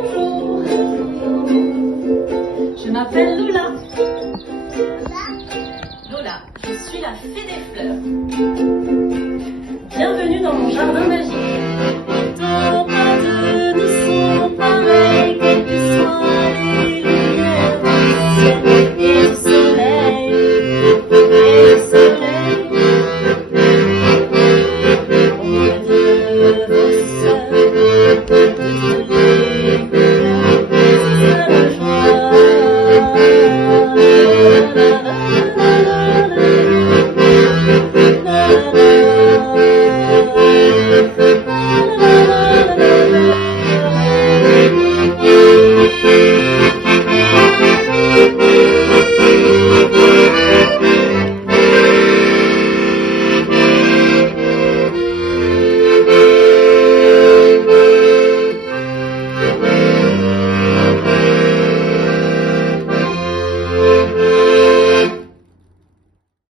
Bonjour, je m'appelle Lola. Lola, je suis la fée des fleurs. Bienvenue dans mon jardin magique.